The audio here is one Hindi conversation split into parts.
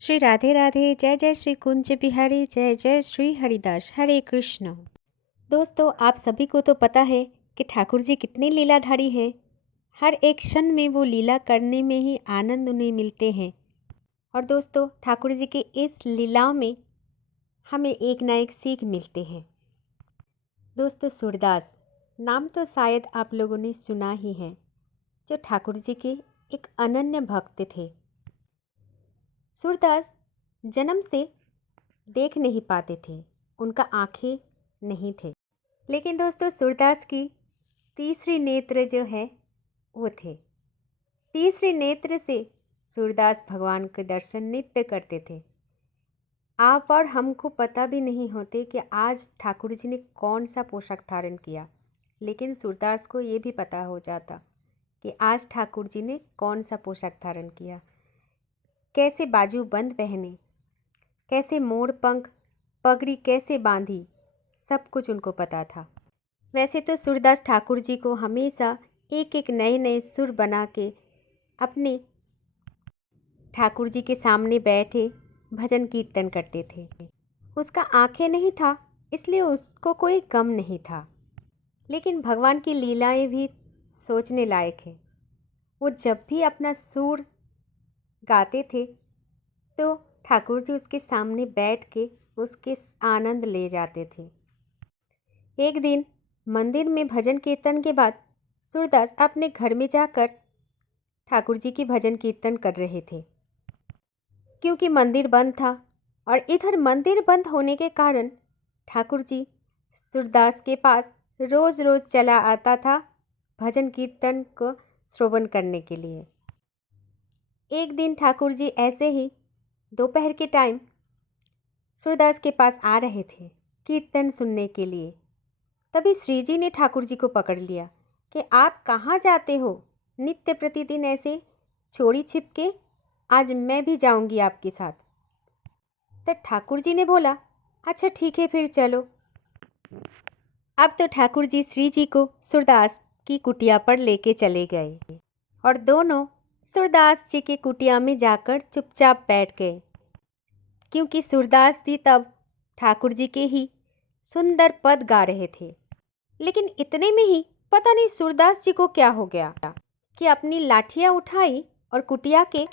श्री राधे राधे। जय जय श्री कुंज बिहारी, जय जय श्री हरिदास। हरे कृष्ण। दोस्तों, आप सभी को तो पता है कि ठाकुर जी कितने लीलाधारी हैं। हर एक क्षण में वो लीला करने में ही आनंद उन्हें मिलते हैं। और दोस्तों, ठाकुर जी के इस लीलाओं में हमें एक ना एक सीख मिलते हैं। दोस्तों, सूरदास नाम तो शायद आप लोगों ने सुना ही है, जो ठाकुर जी के एक अनन्य भक्त थे। सूरदास जन्म से देख नहीं पाते थे, उनका आंखें नहीं थे। लेकिन दोस्तों, सूरदास की तीसरी नेत्र जो है वो थे। तीसरे नेत्र से सूरदास भगवान के दर्शन नित्य करते थे। आप और हमको पता भी नहीं होते कि आज ठाकुर जी ने कौन सा पोशाक धारण किया, लेकिन सूरदास को ये भी पता हो जाता कि आज ठाकुर जी ने कौन सा पोशाक धारण किया, कैसे बाजू बंद पहने, कैसे मोर पंख, पगड़ी कैसे बांधी, सब कुछ उनको पता था। वैसे तो सूरदास ठाकुर जी को हमेशा एक एक नए नए सुर बना के अपने ठाकुर जी के सामने बैठे भजन कीर्तन करते थे। उसका आंखें नहीं था, इसलिए उसको कोई गम नहीं था। लेकिन भगवान की लीलाएं भी सोचने लायक है। वो जब भी अपना सुर गाते थे तो ठाकुर जी उसके सामने बैठ के उसके आनंद ले जाते थे। एक दिन मंदिर में भजन कीर्तन के बाद सूरदास अपने घर में जाकर ठाकुर जी की भजन कीर्तन कर रहे थे, क्योंकि मंदिर बंद था। और इधर मंदिर बंद होने के कारण ठाकुर जी सूरदास के पास रोज़ रोज़ चला आता था भजन कीर्तन को श्रवण करने के लिए। एक दिन ठाकुर जी ऐसे ही दोपहर के टाइम सूरदास के पास आ रहे थे कीर्तन सुनने के लिए। तभी श्री जी ने ठाकुर जी को पकड़ लिया कि आप कहाँ जाते हो, नित्य प्रतिदिन ऐसे चोरी छिपके, आज मैं भी जाऊंगी आपके साथ। तो ठाकुर जी ने बोला, अच्छा ठीक है, फिर चलो। अब तो ठाकुर जी श्री जी को सूरदास की कुटिया पर लेके चले गए और दोनों सूरदास जी के कुटिया में जाकर चुपचाप बैठ गए, क्योंकि सूरदास जी तब ठाकुर जी के ही सुंदर पद गा रहे थे। लेकिन इतने में ही पता नहीं सूरदास जी को क्या हो गया कि अपनी लाठियाँ उठाई और कुटिया के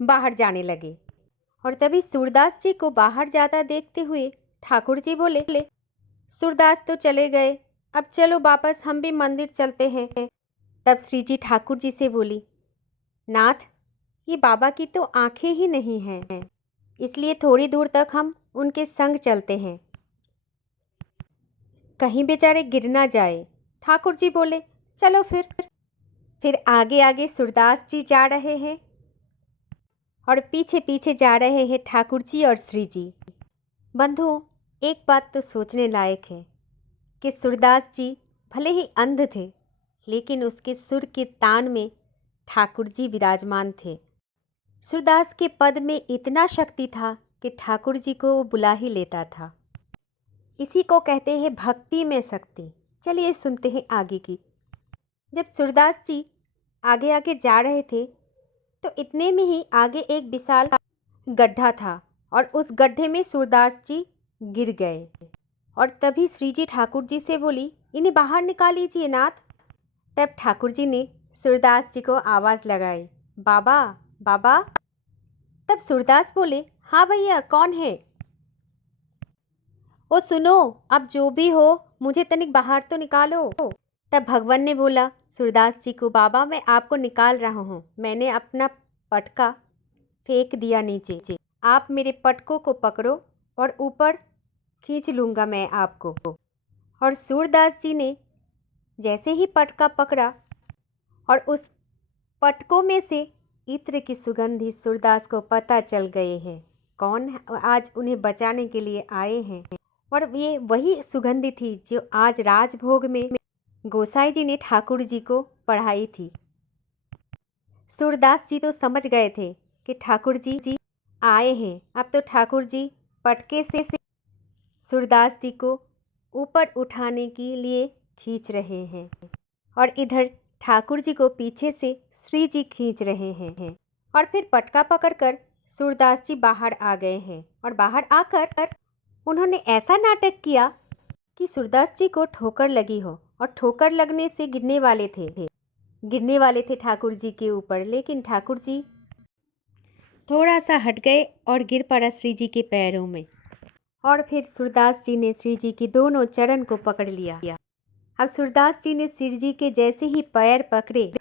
बाहर जाने लगे। और तभी सूरदास जी को बाहर जाता देखते हुए ठाकुर जी बोले, सूरदास तो चले गए, अब चलो वापस हम भी मंदिर चलते हैं। तब श्री जी ठाकुर जी से बोली, नाथ, ये बाबा की तो आंखें ही नहीं हैं, इसलिए थोड़ी दूर तक हम उनके संग चलते हैं, कहीं बेचारे गिर ना जाए। ठाकुर जी बोले, चलो फिर आगे आगे सूरदास जी जा रहे हैं और पीछे पीछे जा रहे हैं ठाकुर जी और श्री जी। बंधुओं, एक बात तो सोचने लायक है कि सूरदास जी भले ही अंध थे, लेकिन उसके सुर के तान में ठाकुर जी विराजमान थे। सूरदास के पद में इतना शक्ति था कि ठाकुर जी को वो बुला ही लेता था। इसी को कहते हैं भक्ति में शक्ति। चलिए सुनते हैं आगे की। जब सूरदास जी आगे आगे जा रहे थे तो इतने में ही आगे एक विशाल गड्ढा था और उस गड्ढे में सूरदास जी गिर गए। और तभी श्री जी ठाकुर जी से बोली, इन्हें बाहर निकाल लीजिए नाथ। तब ठाकुर जी ने सूरदास जी को आवाज़ लगाई, बाबा बाबा। तब सूरदास बोले, हाँ भैया, कौन है? ओ सुनो, अब जो भी हो मुझे तनिक बाहर तो निकालो। तब भगवान ने बोला सूरदास जी को, बाबा मैं आपको निकाल रहा हूँ, मैंने अपना पटका फेंक दिया नीचे, आप मेरे पटकों को पकड़ो और ऊपर खींच लूँगा मैं आपको। और सूरदास जी ने जैसे ही पटका पकड़ा और उस पटकों में से इत्र की सुगंधी सूरदास को पता चल गए हैं कौन आज उन्हें बचाने के लिए आए हैं। और ये वही सुगंधी थी जो आज राजभोग में गोसाई जी ने ठाकुर जी को पढ़ाई थी। सूरदास जी तो समझ गए थे कि ठाकुर जी आए हैं। अब तो ठाकुर जी पटके से सूरदास जी को ऊपर उठाने के लिए खींच रहे हैं और इधर ठाकुर जी को पीछे से श्री जी खींच रहे हैं। और फिर पटका पकड़कर सूरदास जी बाहर आ गए हैं और बाहर आकर उन्होंने ऐसा नाटक किया कि सूरदास जी को ठोकर लगी हो, और ठोकर लगने से गिरने वाले थे ठाकुर जी के ऊपर, लेकिन ठाकुर जी थोड़ा सा हट गए और गिर पड़ा श्री जी के पैरों में। और फिर सूरदास जी ने श्री जी के दोनों चरण को पकड़ लिया। अब सूरदास जी ने श्री जी के जैसे ही पैर पकड़े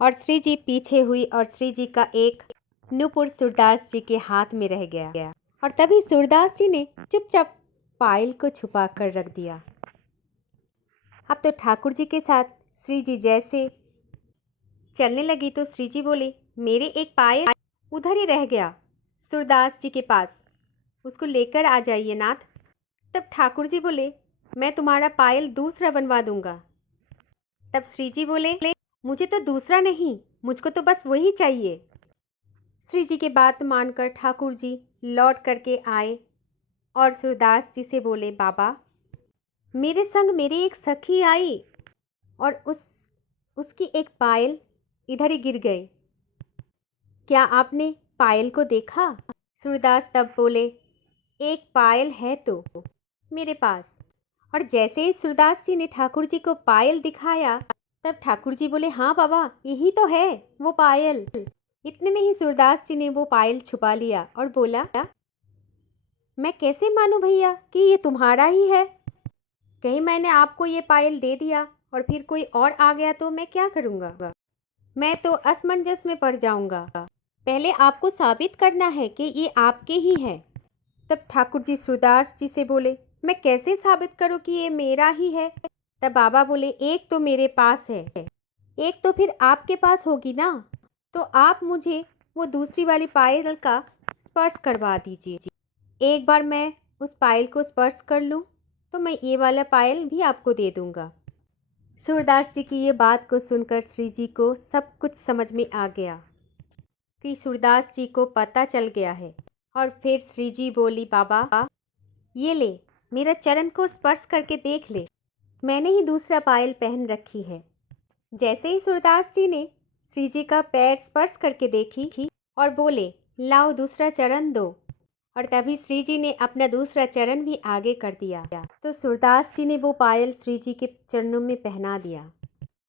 और श्री जी पीछे हुई और श्री जी का एक नूपुर सूरदास जी के हाथ में रह गया। और तभी सूरदास जी ने चुपचाप पायल को छुपा कर रख दिया। अब तो ठाकुर जी के साथ श्री जी जैसे चलने लगी तो श्री जी बोले, मेरे एक पायल उधर ही रह गया सूरदास जी के पास, उसको लेकर आ जाइए नाथ। तब ठाकुर जी बोले, मैं तुम्हारा पायल दूसरा बनवा दूंगा। तब श्री जी बोले, मुझे तो दूसरा नहीं, मुझको तो बस वही चाहिए। श्री जी की बात मानकर ठाकुर जी लौट करके आए और सूरदास जी से बोले, बाबा मेरे संग मेरी एक सखी आई और उसकी एक पायल इधर ही गिर गई, क्या आपने पायल को देखा? सूरदास तब बोले, एक पायल है तो मेरे पास। और जैसे ही सूरदास जी ने ठाकुर जी को पायल दिखाया तब ठाकुर जी बोले, हाँ बाबा यही तो है वो पायल। इतने में ही सूरदास जी ने वो पायल छुपा लिया और बोला, मैं कैसे मानूं भैया कि ये तुम्हारा ही है? कहीं मैंने आपको ये पायल दे दिया और फिर कोई और आ गया तो मैं क्या करूँगा? मैं तो असमंजस में पड़ जाऊँगा। पहले आपको साबित करना है कि ये आपके ही है। तब ठाकुर जी सूरदास जी से बोले, मैं कैसे साबित करूँ कि ये मेरा ही है? तब बाबा बोले, एक तो मेरे पास है, एक तो फिर आपके पास होगी ना, तो आप मुझे वो दूसरी वाली पायल का स्पर्श करवा दीजिए। एक बार मैं उस पायल को स्पर्श कर लूँ तो मैं ये वाला पायल भी आपको दे दूँगा। सूरदास जी की ये बात को सुनकर श्री जी को सब कुछ समझ में आ गया कि सूरदास जी को पता चल गया है। और फिर श्री जी बोली, बाबा ये ले, मेरा चरण को स्पर्श करके देख ले, मैंने ही दूसरा पायल पहन रखी है। जैसे ही सूरदास जी ने श्री जी का पैर स्पर्श करके देखी और बोले, लाओ दूसरा चरण दो, और तभी श्री जी ने अपना दूसरा चरण भी आगे कर दिया तो सूरदास जी ने वो पायल श्री जी के चरणों में पहना दिया।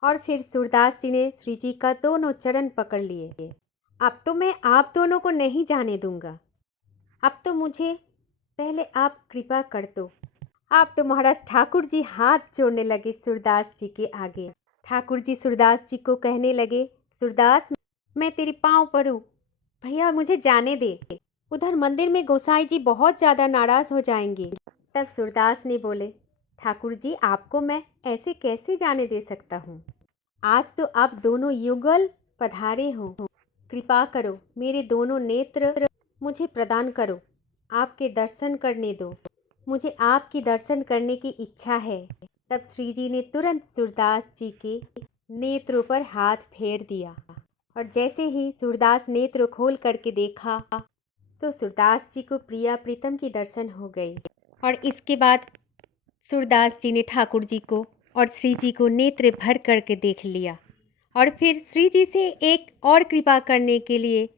और फिर सूरदास जी ने श्री जी का दोनों चरण पकड़ लिए। अब तो मैं आप दोनों को नहीं जाने दूंगा, अब तो मुझे पहले आप कृपा कर दो। आप तो महाराज ठाकुर जी हाथ जोड़ने लगे सूरदास जी के आगे। ठाकुर जी सूरदास जी को कहने लगे, सूरदास मैं तेरी पाँव पड़ूं, भैया मुझे जाने दे, उधर मंदिर में गोसाई जी बहुत ज़्यादा नाराज़ हो जाएंगे। तब सूरदास ने बोले, ठाकुर जी आपको मैं ऐसे कैसे जाने दे सकता हूँ? आज तो आप दोनों युगल पधारे हो, कृपा करो, मेरे दोनों नेत्र मुझे प्रदान करो, आपके दर्शन करने दो, मुझे आपकी दर्शन करने की इच्छा है। तब श्री जी ने तुरंत सूरदास जी के नेत्रों पर हाथ फेर दिया और जैसे ही सूरदास नेत्र खोल करके देखा तो सूरदास जी को प्रिया प्रीतम की दर्शन हो गई। और इसके बाद सूरदास जी ने ठाकुर जी को और श्री जी को नेत्र भर करके देख लिया और फिर श्री जी से एक और कृपा करने के लिए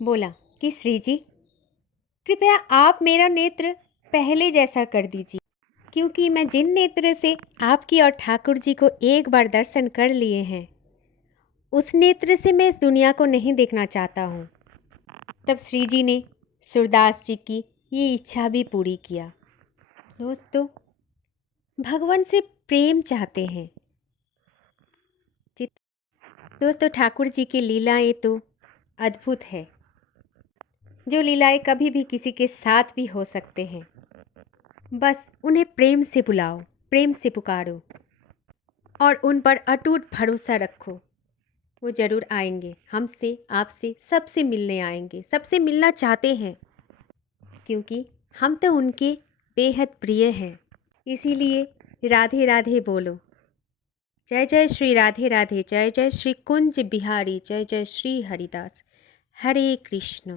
बोला कि श्री जी कृपया आप मेरा नेत्र पहले जैसा कर दीजिए, क्योंकि मैं जिन नेत्र से आपकी और ठाकुर जी को एक बार दर्शन कर लिए हैं उस नेत्र से मैं इस दुनिया को नहीं देखना चाहता हूँ। तब श्री जी ने सूरदास जी की ये इच्छा भी पूरी किया। दोस्तों भगवान से प्रेम चाहते हैं। दोस्तों ठाकुर जी की लीलाएं तो अद्भुत है, जो लीलाएं कभी भी किसी के साथ भी हो सकते हैं। बस उन्हें प्रेम से बुलाओ, प्रेम से पुकारो और उन पर अटूट भरोसा रखो, वो ज़रूर आएंगे। हमसे, आपसे, सबसे मिलने आएंगे, सबसे मिलना चाहते हैं, क्योंकि हम तो उनके बेहद प्रिय हैं। इसीलिए राधे राधे बोलो। जय जय श्री राधे राधे, जय जय श्री कुंज बिहारी, जय जय श्री हरिदास, हरे कृष्ण।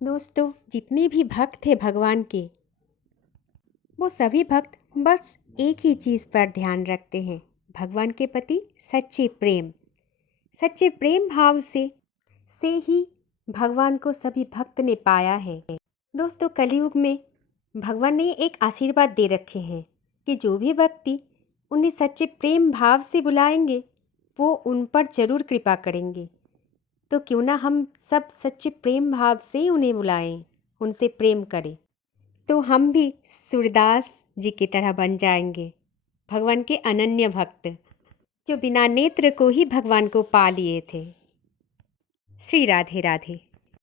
दोस्तों जितने भी भक्त थे भगवान के, वो सभी भक्त बस एक ही चीज़ पर ध्यान रखते हैं, भगवान के प्रति सच्चे प्रेम भाव से ही भगवान को सभी भक्त ने पाया है। दोस्तों, कलयुग में भगवान ने एक आशीर्वाद दे रखे हैं कि जो भी व्यक्ति उन्हें सच्चे प्रेम भाव से बुलाएंगे वो उन पर जरूर कृपा करेंगे। तो क्यों ना हम सब सच्चे प्रेम भाव से उन्हें बुलाएं, उनसे प्रेम करें, तो हम भी सूरदास जी की तरह बन जाएंगे, भगवान के अनन्य भक्त जो बिना नेत्र को ही भगवान को पा लिए थे। श्री राधे राधे।